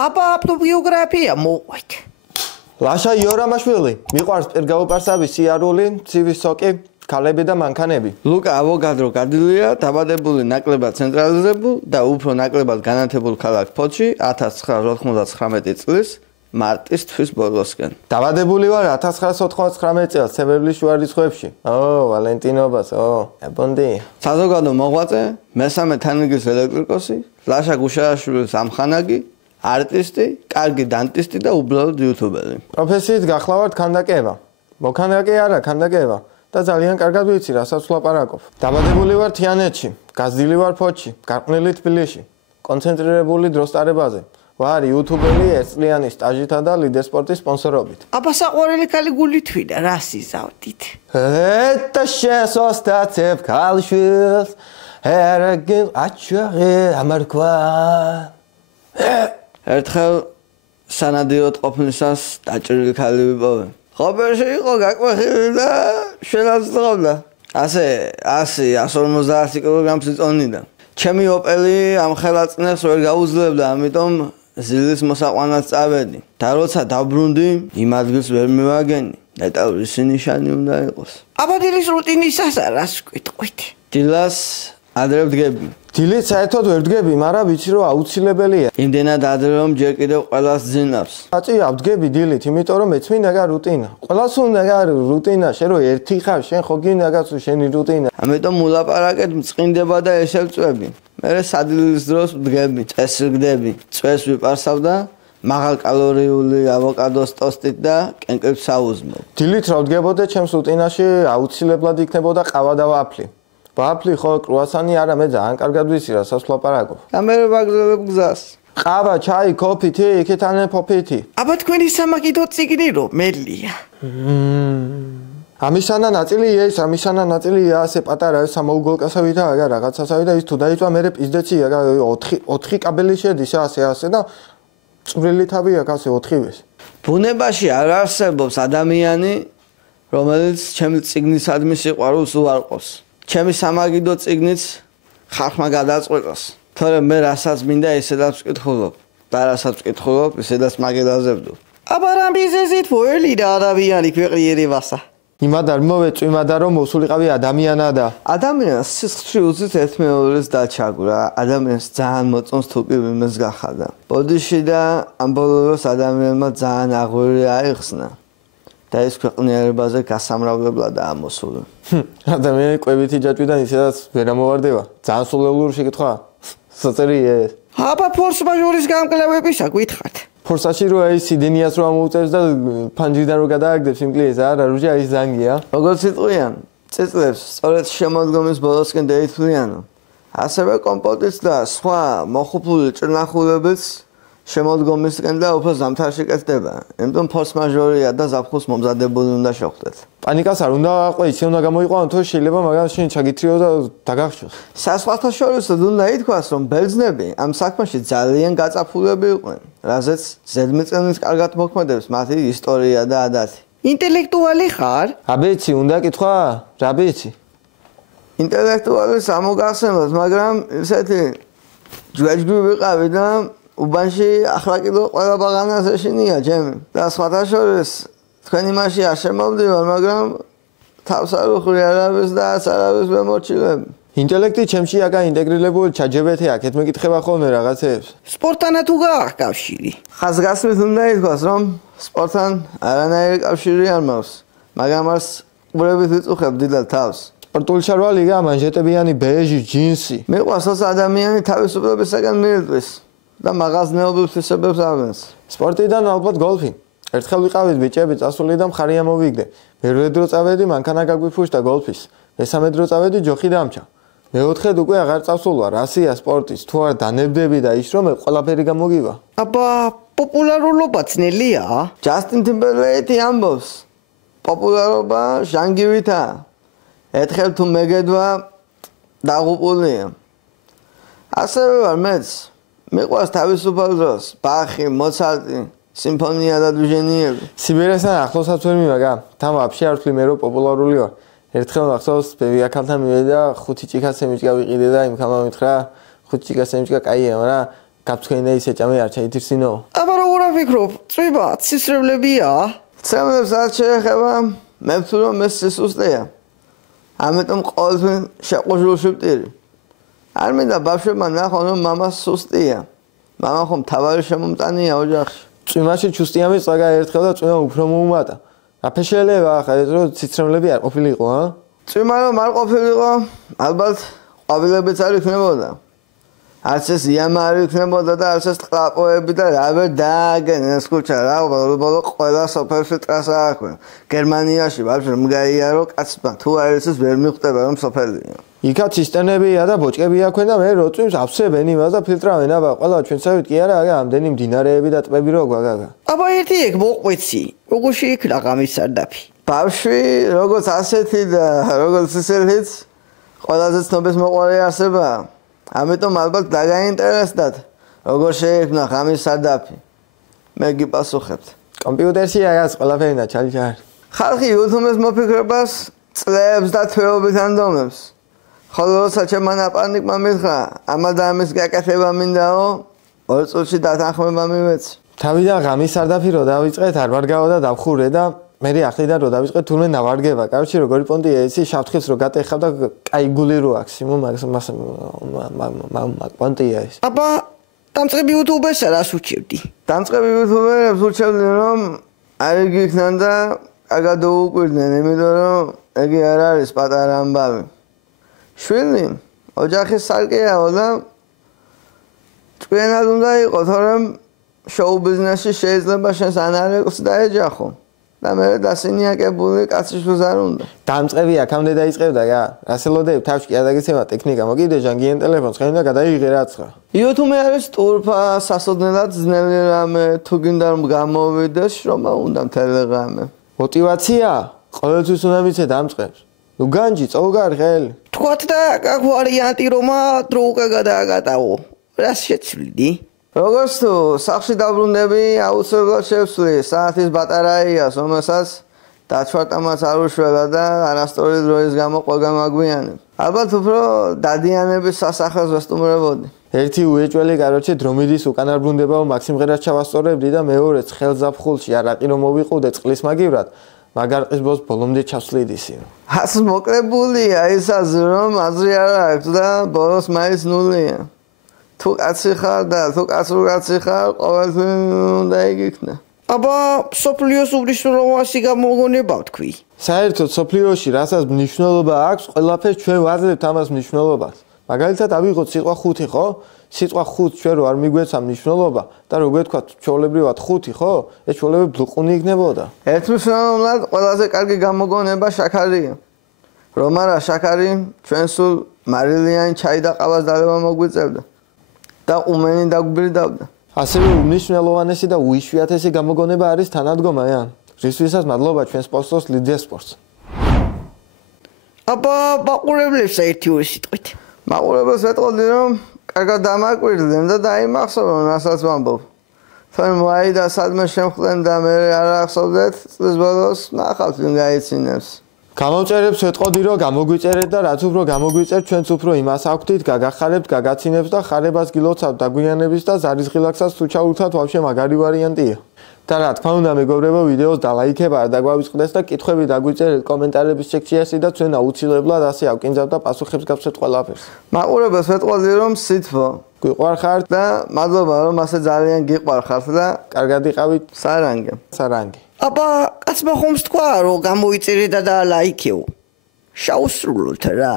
აბა ავტობიოგრაფია მოყვეთ. ლაშა იორამაშვილი, მიყვარს პირგაუპარსაბი სიარული, ცივი სოკი, ქალები და მანქანები. ლუკა ავოგადრო გადილია, დაბადებული ნაკლებად ცენტრალიზებულ და უფრო ნაკლებად განათებულ ქალაქ ფოთში 1999 წლის მარტის თვის ბოლოსკენ. დაბადებული ვარ 1999 წელს სეверლის შუა რიცხვებში. ვალენტინობას, აბონდი. საზოგადო მოღვაწე, მესამე თანრიგის ელექტრიკოსი, ლაშა გუშარაშვილის ამხანაგი, არტისტი, კარგი დანტისტი და უბრალოდ იუთუბერი. პროფესიით გახლავართ ქანდაკება. მოქანდაკე არა, ქანდაკება. და ძალიან კარგად ვიცი, რასაც ვლაპარაკობ. დაბადებული ვარ თიანეთში, გაზრდილი ვარ ფოთში, გარყვნილი თბილისში, კონცენტრირებული დროსტარებაზე. ვარ იუთუბერი ერთწლიანი სტაჟითა და ლიდერ სპორტის სპონსორობით. აბა საყვარელი ქალი გულითვიდა, რა სიზავდით. და შენს ოსტაცებ ქალიშვილს, ერგენ აჩაღე ამარქვა. ერთხელ სანადიროდ ყოფნისას დაჭრილი ქალი ვიპოვე. ხობერში იყო გაკვეხილი და შენაც დღობდა. 100-150 კილოგრამს იწონიდა. ჩემი ოპელი ამ ხელაწნეს ვერ გაუძლებდა, ამიტომ ზილის მოსაყვანად წავედი. და როცა დაბრუნდი, იმ ადგილს ვერ მივაგენი. ნეტავრის ნიშანი უნდა იყოს. აბა დილის რუტინისას რას გიტყვით? დილას ადრე ვდგები. დილით საერთოდ ვერ ვდგები, მაგრამ ვიცი რომ აუცილებელია. იმდენად ადრე რომ ჯერ კიდევ ყველას ძინავს. აწია ვდგები დილით, იმიტომ რომ მეც მინდა გა რუტინა. ყველას უნდა გა რუტინა, შენ რო ერთი ხარ, შენ ხო გინდა გაცო შენი რუტინა. ამიტომ ულაპარაკეთ მწყინდება და ესე ვწვევი. მერე სადილის დროს ვდგები, წესრიგდები, წვეს ვიპარსავ და მაღალკალორიული ავოკადოს ტოსტით და კენკრებს საუზმობ. დილით რა ვდგებოდე, ჩემს რუტინაში აუცილებლად იქნებოდა ყავა და ვაფლი. ვაფლი ხო კრუასანი არა, მე ძალიან კარგად ვიცი, რასაც ვლაპარაკობ. და მე ვაგზავნებ გზას. ყავა, ჩაი, კოფი, თი, იქით ან ფოფითი. აბა თქვენი სამაგიდო წიგნი რო მელია. ამისანა ნაწილია ის, ამისანა ნაწილია ასე პატარა სამოუგოლკასავითა აგა რაღაცასავი და ის თუ დაიწვა მე პიზდეცი აგა 4 კაბელი შედის ასე და წვრილი თავი აქვს ასე 4-ვეს. ბუნებაში არ არსებობს ადამიანი, რომელიც ჩემი წიგნისადმი სიყვარულს უარყოს. ჩემი სამაგიდო წიგნიც ხალხმა გადაწყვეტოს. თორემ მე რასაც მინდა ისედაც ვკითხულობ. და რასაც ვკითხულობ, ისედაც მაგედაზე ვდო. აბა რამ ბიზნესით ველი და ადამიანი ქვეყნი ერევასა. იმად არ მოვეწვი, იმად რომ მოსულიყავი ადამიანა და ადამიანს სისხლში უწევს ერთმეორის დაჩაგვრა. ადამიანს ძალიან მოწონს თუ კი ვინმეს გახადა. ბოდიში და ამ ბოლოს ადამიანმა ძალიან აღვერი აიხსნა. და ის ქვეყნიერებაზე გასამრავლებლად ამოსული. ადამიანი კვებითი ჯაჭვიდან ისედაც ვერ ამოვარდება. ძალიან სულელური შეკითხვა. საწერიე. აბა ფორს მაჟორის გამკლავებისა გითხართ. ფორსაში რო აი სიდენიას რო ამოუწევს და ფანჯრიდან რო გადააგდებს იმკლეს არა რუჯა ის ზანგია. როგორც იტყვიან, წიწლებს სწორედ შემოდგომის ბოლოსკენ დაითვლიანო. ასევე კომპოტის და სხვა მოხუპული ჭრნახულებიც შემოდგომისკენ და უფრო ზამთარში კეთდება. იმიტომ ფორს მაჟორია და ზაფხულს მომზადებული უნდა შეხვდეთ. პანიკას არ უნდა აყვე, იცი უნდა გამოიყვანო, თუ შეიძლება მაგას შენ ჩაგითრიო და დაგახშოს. სასხვათა შორისად უნდა ითქვას, რომ ბერძნები ამ საქმეში ძალიან გაწაფულები იყვნენ, რაზეც ზედმიწევნით კარგად მოქმედებს მათი ისტორია და ადათი. ინტელექტუალი ხარ? აბეცი, უნდა კითხვა? რა ბეცი? ინტელექტუალი სამოგახსენოთ, მაგრამ ისეთი ჯვეჯგვი ვიყავი და უბანში ახლა ყველა ბაღანას ეშინია ჩემი. და სხვათა შორის თქვენ იმაში არ შემოვდივარ, მაგრამ თავს არ ვუხრი არავის და არავის ვერ მორჩილები. ინტელექტი ჩემში აგა ინტეგრირებული ჩაჯებეთი აქეთ მეკითხება ხოლმე რაღაცეებს. სპორტთანა თუ გააქვს კავშირი? ხაზგასმით უნდა ითქვას, რომ სპორტთან არანაირი კავშირი არ მაქვს, მაგრამ ას ყურებით ვიწუხებ დიდად თავს. სპორტული შარვალი გა მანჟეტებიანი ბეჟი, ჯინსი. მიყვარს ოს ადამიანი თავისუფლებისაგან მიირთვის და მაღაზნეობის თვისებებს ავენს. სპორტიდან ალბათ გოლფი. ერთხელ ვიყავით ბიჭები წასული და მხარი ამოვიგდე. მერვე დრო წავედი მანქანა გაგვიფუშტა გოლფის. მესამე დრო წავედი ჯოხი დამჭა. მეოთხედ უკვე აღარ წავსულვარ ასია სპორტის. თუ არ დანებდები და ის რომ ყველაფერი გამოგივა. აბა პოპულარულობა ძნელია? ჯასტინ ტიმბერლეიკი ამბობს. პოპულარობა ჟანგივითა. ერთხელ თუ მეგედვა დაღუპულია. ასევე ვარ მეც. მიყვარს თავისუფალ დროს ბახი, მოცარტი, სიმფონია და დუჟენიები. სიბერესთან ახლოსაც ვერ მივაგა. თან ვაფშე არ ვთვლი მე რომ პოპულარული ვარ. ერთხელ მახსოვს ბებიაქალთან მივედი და 5 ჭიქა სემიჭკა ვიყიდე და იმ ხამა მითხრა 5 ჭიქა სემიჭკა კაია, მაგრამ გაფრთხილდა ისე ჭამე არ ჩაითირსინო. ვფიქრობ, წვიმა ცისრებლებია. ცემლებს არ შეეხება, მე ვთვლი რომ ეს სისუსტეა. ამიტომ ყოველთვის შეყუჟულში ვტირი. არ მინდა ბავშვებმა ნახონ რომ მამას სუსტია. მამა ხომ მთავარი შემომტანია ოჯახში. წვიმაში ჩუსტიამი წაგა ერთხელ და წვიმა უფრო მოუმატა. რაფერ შეიძლება ახლა ეს რომ ციცრემლები არ ყოფილიყო, ა? წვიმა რომ არ ყოფილიყო, ალბათ ყვავილებიც არ იქნებოდა. არც ეს იამა არ იქნებოდა და არც ეს ტყლაპოები და რა ვერ დააგენეს ქუჩა რა ბოლო ყველა სოფელში ტრასა აქვე. გერმანიაში ბავშვი მგაიარო კაცმა თუ არ ის ვერ მიხვდება რომ სოფელია. იქა ცისტერნებია და ბოჭკები აქვენ და მე რო წვიმს აფსებენ იმას და ფილტრავენ აბა ყველა ჩვენსავით კი არა ამდენი მდინარეები და ტბები რო გვაგაგა. აბა ერთი ეგ მოყვეცი. როგორ შეიქნა ღამის სარდაფი? ბავშვი როგორც ასეთი და როგორც ისეთიც ყველაზე ცნობის მოყვარე არსებაა. ამიტომ ალბათ დაგაინტერესდათ როგორ შეიქმნა ღამის სარდაფი. მე გიპასუხებთ. კომპიუტერში არის ყველაფერი და ჩალიჩარ. ხალხი YouTube-ს მოფიქრებას წლებს და თვეობით ანდომებს. ხოლო როცა ჩემმა ნაპარნიკმა მითხრა ამა და ამის გაკეთება მინდაო, 2 წუთში დათანხმება მივეცი. თავიდან ღამის სარდაფი რო დავიწყეთ არ ვარ გავა და დავხურე და მე ახლიდან რო დავიწყეთ თურმე ნავარგება. კაროჩი როგორი პონტია იცი შავთხილს რო გატეხავ და კაი გული რო აქვს იმო მას პონტია ის. აბა დამწყები YouTube-ს რას უჩევდი? დამწყები YouTube-ებს უჩევდი რომ არ გიქნან და კარგად დაუკვირდნენ, იმიტომ რომ ეგი არ არის პატარა ამბავი. შვილი ოჯახის სარკეაო და ჭკვიანად უნდა იყო, თორემ შოუ ბიზნესში შეიძლება შენს ანარეკლს დაეჯახო და მე დასინიაკებული კაციშვილს არ უნდა. დამწყები აქამდე დაიწყებდა რა. რასელოდები თავში კი არ დაგეცემა ტექნიკა, მოგიდე ჟანგიან ტელეფონს, ხელი და გადაიღე რაცხა. YouTube არის ტურფა, სასოდნელად ძნელი რამე, თუ გინდა რომ გამოვიდეს, შრომა უნდა მთელი ღამე. მოტივაცია ყოველთვის უნდა მიცე დამწყებს. ნუ განჯი წოვგარ ხელი. თქვათ და აქ ვარიანტი რომა დრო უკან გადააგატავო. რას შეცვლიდი? როგორც თუ სახში დაბრუნდები, აუცილებლად შევცვლი საათის ბატარეიას, რომელსაც დაჩვარტამაც არ უშველა და არასწორი დროის გამო ყველგან მაგვიანებ. ალბათ უფრო დადიანების სასახლეს ვესტუმრებოდი. ერთი უეჭველი კაროჩე დრომიდის უკან არ ბრუნდებაო მაქსიმღერას ჩავასწორებდი და მეორეც ხელზაფხულში არაყი რომ მოვიყუდე წყლის მაგივრად. მაგარყის ბოს ბოლომდე ჩავსლიდი. ას მოკლებულია ის აზრი რომ აზრი არ აქვს და ბოლოს მაინც ნულია. თუ კაცი ხარ და თუ კაცი ხარ, ყოველთვის უნდა იგიქნა. აბა სოფლიოს უმნიშვნელოვანესი გამოგონება თქვი. საერთოდ სოფლიოში რასაც მნიშვნელობა აქვს, ყველაფერს ჩვენ ვაძლევთ ამას მნიშვნელობას. მაგალითად ავიღოთ სიტყვა 5, ხო? სიტყვა 5 ჩვენ რო არ მიგვეცა მნიშვნელობა და რო გეთქვათ ჩვეულებრივად 5, ხო? ეს ჩვეულებრივ ბლუყუნი იქნებოდა. ერთმნიშვნელოვნად ყველაზე კარგი გამოგონება შაქარია. რომ არა შაქარი ჩვენ სულ მარილიანი ჩაი და ყავას დალევა მოგვიწევდა. და უმენი დაგვბირდავდა. ასევე უმნიშვნელოვანესი და უიშვიათესი გამოგონება არის თანადგომა, იან. რისთვისაც მადლობა ჩვენ სპონსორს ლიდესპორტს. აბა მაყურებლებს ერთი-ორი სიტყვით. მაყურებელს ვეტყოდი რომ კარგად დამაკვირდნენ და დაიმახსოვრონ რასაც ვამბობ. თქვენ ვაი და სადმე შემხდნენ და მე არ ახსოვდეთ წლის ბოლოს ნახავთ ვინ გაიცინებს. გამოვწერებს ვეტყოდი რომ გამოგვიწერეთ და რაც უფრო გამოგვიწერთ ჩვენც უფრო იმას აქვთ გაგახარებთ, გაგაცინებთ და ხარებას გილოცავთ დაგვიანების და ზარისხილაკსაც თუ ჩაურთათ ვაფშე მაგარი ვარიანტია. და რა თქმა უნდა მეგობრებო ვიდეოს დალაიქება არ დაგვავიწყდეს და კითხვები დაგვიწერეთ კომენტარების სექციაში და ჩვენ აუცილებლად ასე ავკინძავთ და პასუხებს გავცეთ ყველაფერს. მაყურებელს ვეტყოდი რომ სითბო გვიყვარხართ და მადლობა რომ ასე ძალიან გიყვარხართ და კარგად იყავით სარანგი. აბა კაცმა ხომს თქვა რომ გამოიწერე და ლაიქეო. შაუსრულოთ რა.